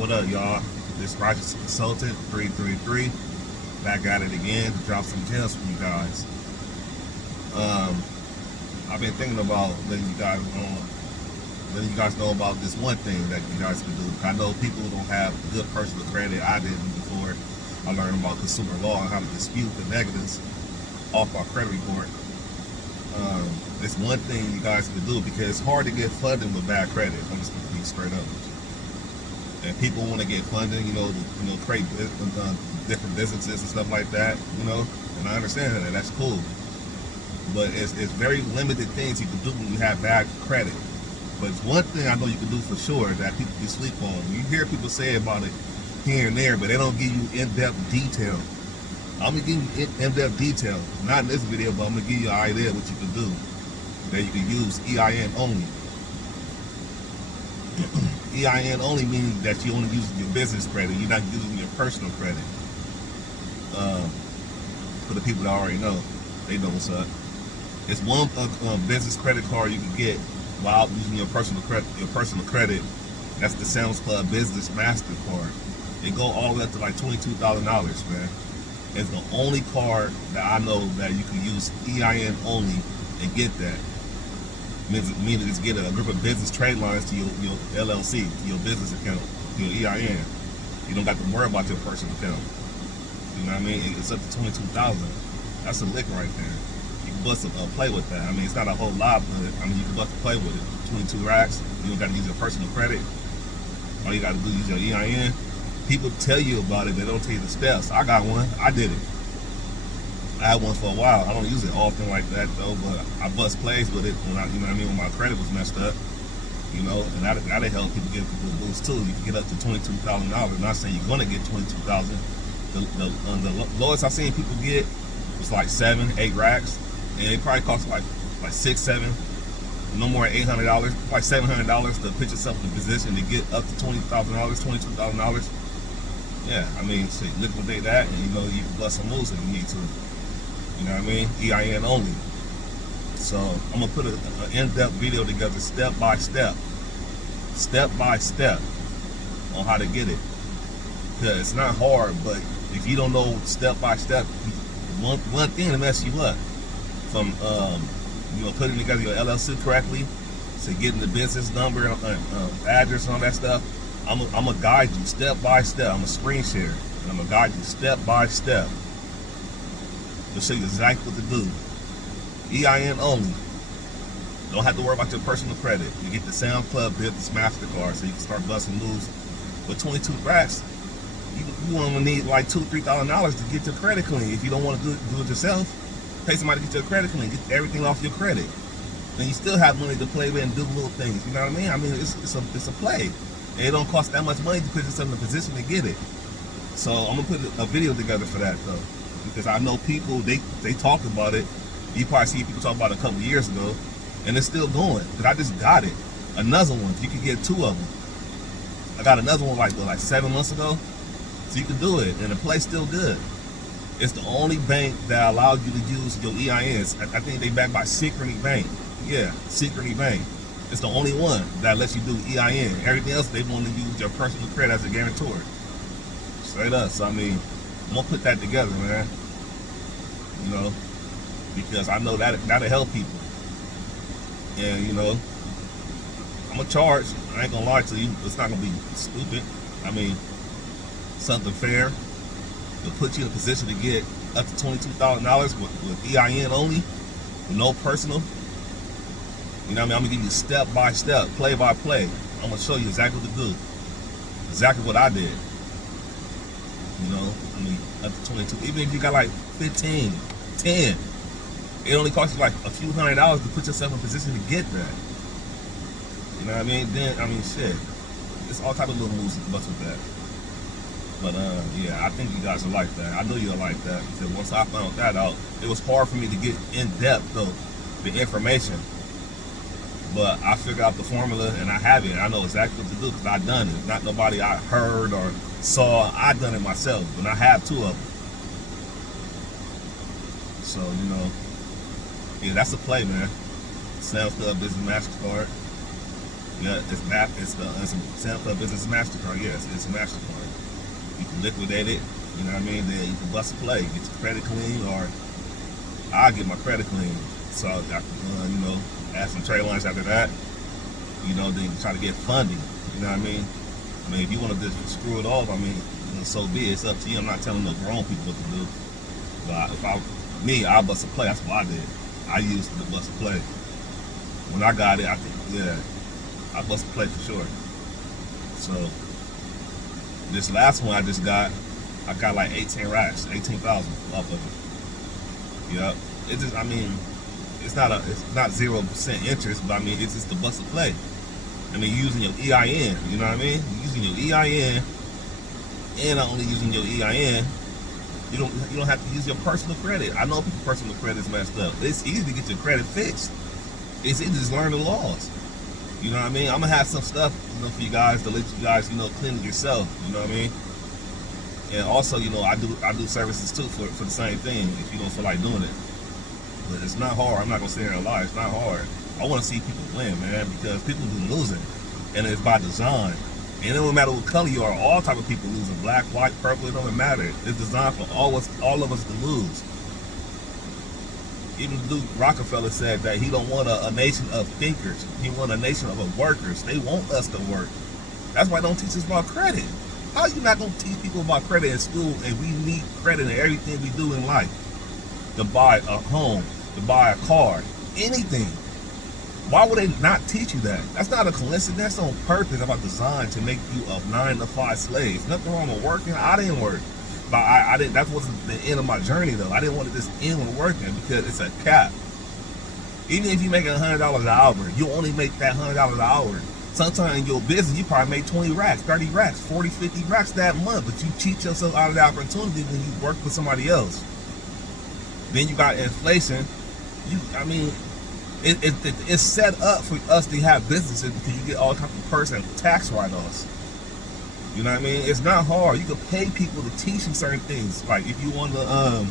What up, y'all? This Righteous Consultant 333 back at it again to drop some gems for you guys. I've been thinking about letting you guys know about this one thing that you guys can do. I know people don't have good personal credit. I didn't before I learned about consumer law and how to dispute the negatives off our credit report. It's one thing you guys can do because it's hard to get funding with bad credit. I'm just going to be straight up with you. And people want to get funding, create different businesses and stuff like that, and I understand that. That's cool. But it's very limited things you can do when you have bad credit. But it's one thing I know you can do for sure that people can sleep on. You hear people say about it here and there, but they don't give you in-depth detail. I'm going to give you in-depth detail. Not in this video, but I'm going to give you an idea of what you can do. That you can use EIN only. EIN only means that you only using your business credit. You're not using your personal credit. For the people that already know, they know what's up. It's one business credit card you can get while using your personal credit. That's the Sam's Club Business MasterCard. It go all the way up to like $22,000, man. It's the only card that I know that you can use EIN only and get that. Meaning just get a group of business trade lines to your LLC, to your business account, to your EIN. You don't got to worry about your personal account. You know what I mean? It's up to $22,000. That's a lick right there. You can bust play with that. I mean, it's not a whole lot, but you can bust play with it. 22 racks. You don't got to use your personal credit. All you got to do is use your EIN. People tell you about it, they don't tell you the steps. I got one. I did it. I had one for a while. I don't use it often like that though, but I bust plays with it when when my credit was messed up. And that'll help people get people a boost too. You can get up to $22,000. Not saying you're gonna get $22,000. The lowest I've seen people get was like 7, 8 racks, and it probably costs like 6, 7, no more than $800, like $700 to put yourself in a position to get up to $20,000, $22,000. Yeah, shit, liquidate that, and you can bust some moves if you need to. You know what I mean? EIN only. So I'm gonna put an in-depth video together, step by step, on how to get it. Cause it's not hard, but if you don't know step by step, one thing to mess you up from putting together your LLC correctly, to getting the business number, address, and all that stuff. I'm gonna guide you step by step. I'm gonna screen share, and I'm gonna guide you step by step. To show you exactly what to do. EIN only. Don't have to worry about your personal credit. You get the Sam's Club Business MasterCard, so you can start busting moves. With 22 racks, you only need like $2,000-$3,000 to get your credit clean. If you don't want to do it yourself, pay somebody to get your credit clean. Get everything off your credit. Then you still have money to play with and do little things. You know what I mean? It's a play. And it don't cost that much money to put yourself in a position to get it. So I'm gonna put a video together for that though. Because I know people, they talk about it. You probably see people talk about it a couple years ago, and it's still going. Because I just got it. Another one, you can get 2 of them. I got another one like 7 months ago, so you can do it, and the play's still good. It's the only bank that allows you to use your EINs. I think they backed by Synchrony Bank. Yeah, Synchrony Bank. It's the only one that lets you do EIN. Everything else, they want to use your personal credit as a guarantor. Straight up. So I'm gonna put that together, man. Because I know that'll help people. And I'm gonna charge. I ain't gonna lie to you. It's not gonna be stupid. Something fair. It'll put you in a position to get up to $22,000 with EIN only, with no personal. I'm gonna give you step by step, play by play. I'm gonna show you exactly what to do. Exactly what I did. Up to 22. Even if you got like 15, 10, it only costs you like a few $100s to put yourself in a position to get that. You know what I mean? Then, shit. It's all type of little moves you can bust with that. But, yeah, I think you guys will like that. I know you'll like that. Because once I found that out, it was hard for me to get in depth, though, the information. But I figured out the formula, and I have it. I know exactly what to do because I done it. Not nobody I heard or saw. I done it myself, and I have 2 of them. So yeah, that's a play, man. Sam's Club Business MasterCard. Yeah, it's the Sam's Club Business Mastercard. Yes, it's a Mastercard. You can liquidate it. You know what I mean? Then you can bust a play, get your credit clean, or I get my credit clean. So I can, add some trade lines after that. Then try to get funding. You know what I mean? If you want to just screw it off, so be it. It's up to you. I'm not telling no grown people what to do. But I bust a play. That's what I did. I used to bust a play. When I got it, I bust a play for sure. So this last one I just got, I got like 18 racks, 18,000 off of it. Yep. It's not 0% interest, but it's just the bust a play. Using your EIN, you know what I mean? Using your EIN, and not only using your EIN, you don't have to use your personal credit. I know people's personal credit is messed up. It's easy to get your credit fixed. It's easy to just learn the laws. You know what I mean? I'm gonna have some stuff, for you guys to let you guys, clean it yourself. You know what I mean? And also, I do services too for the same thing if you don't feel like doing it. But it's not hard. I'm not gonna sit here and lie. It's not hard. I want to see people win, man, because people do losing, and it's by design. And it don't matter what color you are. All type of people losing. Black, white, purple. It don't matter. It's designed for all of us to lose. Even Luke Rockefeller said that he don't want a nation of thinkers. He want a nation of workers. They want us to work. That's why they don't teach us about credit. How are you not going to teach people about credit in school, and we need credit in everything we do in life? To buy a home, to buy a car, anything. Why would they not teach you that? That's not a coincidence. That's on purpose. About designed to make you a 9-to-5 slave. Nothing wrong with working. I didn't work. But I didn't. That wasn't the end of my journey, though. I didn't want to just end with working because it's a cap. Even if you make $100 an hour, you only make that $100 an hour. Sometimes in your business, you probably make 20 racks, 30 racks, 40, 50 racks that month. But you cheat yourself out of the opportunity when you work for somebody else. Then you got inflation. It's set up for us to have businesses because you get all types of person tax write-offs. You know what I mean? It's not hard. You can pay people to teach you certain things. Like if you want to,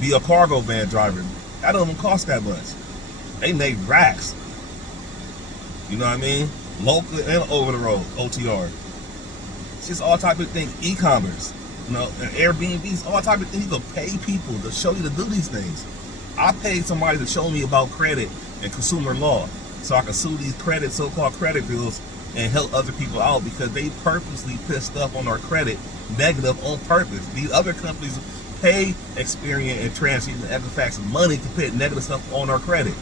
be a cargo van driver, that don't even cost that much. They make racks. You know what I mean? Local and over the road, OTR. It's just all type of things. E-commerce, and Airbnbs, all type of things. You can pay people to show you to do these things. I paid somebody to show me about credit and consumer law so I can sue these so-called credit bureaus and help other people out because they purposely put stuff on our credit negative on purpose. These other companies pay Experian and TransUnion and Equifax money to put negative stuff on our credit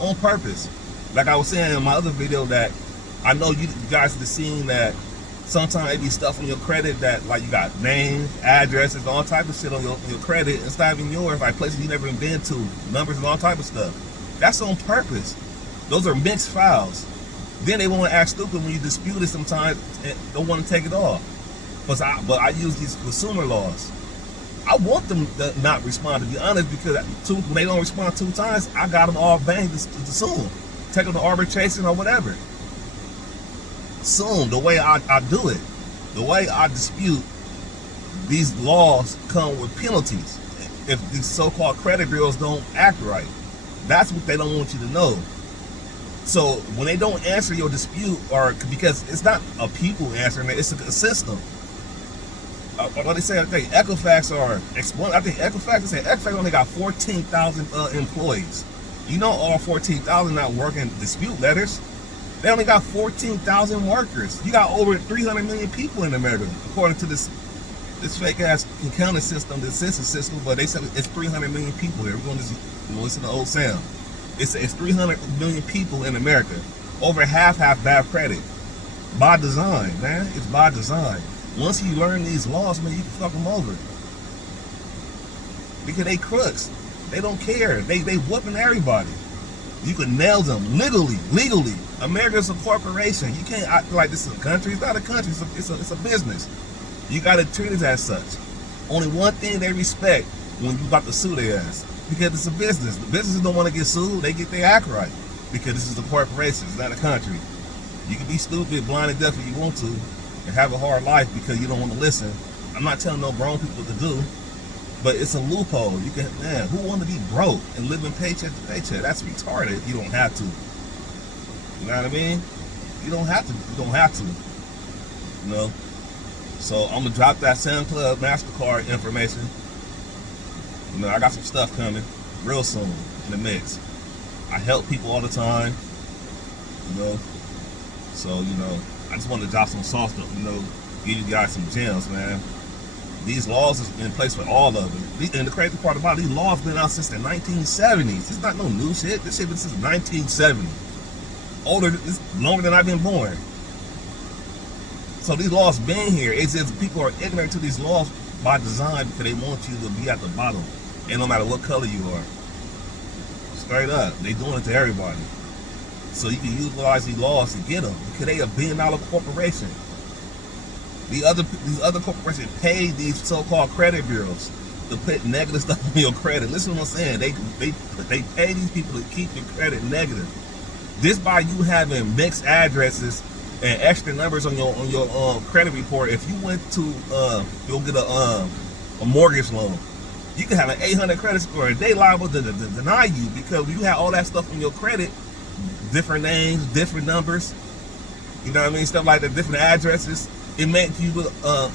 on purpose. Like I was saying in my other video that I know you guys have seen that sometimes it be stuff on your credit that like you got names, addresses, all type of shit on your credit. It's not even yours, like places you never been to, numbers and all type of stuff. That's on purpose. Those are mixed files. Then they want to act stupid when you dispute it sometimes and don't want to take it off. But I use these consumer laws. I want them to not respond, to be honest, because when they don't respond 2 times, I got them all banged to sue them. Take them to arbitration or whatever. Sue them the way I do it. The way I dispute, these laws come with penalties. If these so-called credit bureaus don't act right. That's what they don't want you to know. So when they don't answer your dispute, or because it's not a people answering it, it's a system. What they say, I think Equifax only got 14,000 employees. You know, all 14,000 not working dispute letters. They only got 14,000 workers. You got over 300 million people in America, according to this fake ass accounting system, this census system. But they said it's 300 million people here. We're going to listen to old Sam. It's 300 million people in America. Over half have bad credit. By design, man. It's by design. Once you learn these laws, man, you can fuck them over. Because they crooks. They don't care. They whooping everybody. You can nail them legally. America's a corporation. You can't act like this is a country. It's not a country. It's a business. You got to treat it as such. Only one thing they respect when you about to sue their ass. Because it's a business. The businesses don't want to get sued. They get their act right. Because this is a corporation. It's not a country. You can be stupid, blind, and deaf if you want to, and have a hard life because you don't want to listen. I'm not telling no grown people to do, but it's a loophole. You can, man, who want to be broke and living paycheck to paycheck? That's retarded if you don't have to. You know what I mean? You don't have to. You don't have to. You know. So I'm gonna drop that Sam's Club MasterCard information. You know, I got some stuff coming real soon in the mix. I help people all the time. You know. So, you know, I just want to drop some sauce to, you know, give you guys some gems, man. These laws is in place for all of them. And the crazy part about it, these laws been out since the 1970s. It's not no new shit. This shit been since 1970. Older, it's longer than I've been born. So these laws been here. It's just people are ignorant to these laws by design because they want you to be at the bottom. And no matter what color you are. Straight up. They doing it to everybody. So you can utilize these laws to get them because they a $1 billion corporation. These other corporations pay these so-called credit bureaus to put negative stuff on your credit. Listen to what I'm saying. They pay these people to keep your credit negative. Just by you having mixed addresses and extra numbers on your credit report, if you went to you'll get a mortgage loan, you can have an 800 credit score and they liable to deny you because you have all that stuff on your credit, different names, different numbers, you know what I mean, stuff like that, different addresses. It makes you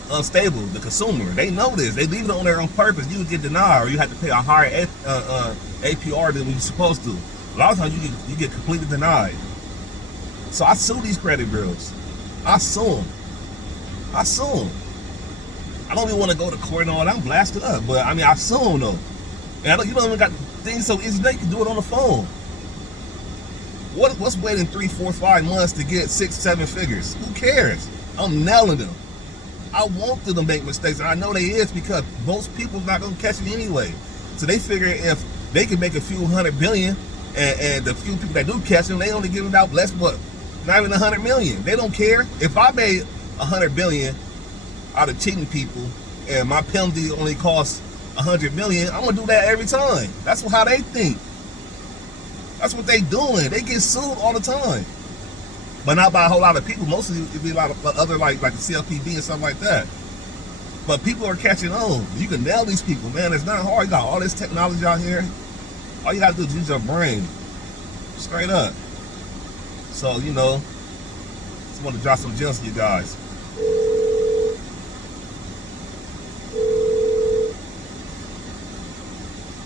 unstable, the consumer. They know this. They leave it on there on purpose. You would get denied or you have to pay a higher APR than you're supposed to. A lot of times you get completely denied. So I sue these credit bureaus. I sue them. I don't even want to go to court and all that. I'm blasted up. But I mean, I sue them though. And you don't even got things so easy now. You can do it on the phone. What's waiting 3, 4, 5 months to get 6, 7 figures? Who cares? I'm nailing them. I want them to make mistakes, and I know they is because most people's not gonna catch it anyway. So they figure if they can make a few $100 billion, and the few people that do catch them, they only give it out less, what? Not even 100 million. They don't care. If I made 100 billion out of cheating people, and my penalty only costs 100 million, I'm gonna do that every time. That's how they think. That's what they doing. They get sued all the time. But not by a whole lot of people. Mostly it'd be a lot of other like the CFPB and stuff like that. But people are catching on. You can nail these people, man. It's not hard. You got all this technology out here. All you gotta do is use your brain. Straight up. So, you know, just want to drop some gems to you guys.